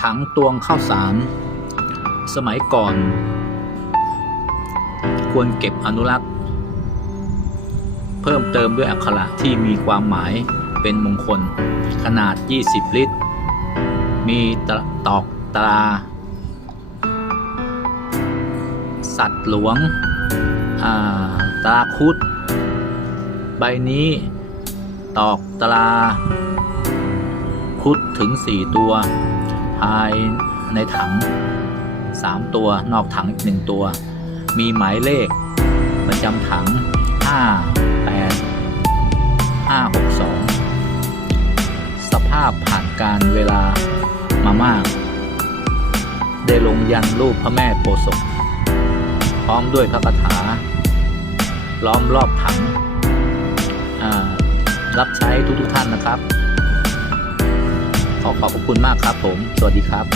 ถังตวงข้าวสาร สมัยก่อน ควรเก็บอนุรักษ์ เพิ่มเติมด้วยอักขระที่มีความหมายเป็นมงคล ขนาด 20 ลิตร มีตตอกตรา สัตว์หลวงาตราคุด ใบนี้ตอกตรา คุดถึง 4 ตัว ภายในถัง 3 ตัวนอกถังอีก 1 ตัว มีหมายเลข ประจำถัง 5 8 5 6 2 สภาพผ่านการเวลามามาก ได้ลงยันรูปพระแม่โพศพพร้อมด้วยพระคาถา ล้อมรอบถังรับใช้ทุกๆท่านนะครับ ขอขอบคุณมากครับผม สวัสดีครับ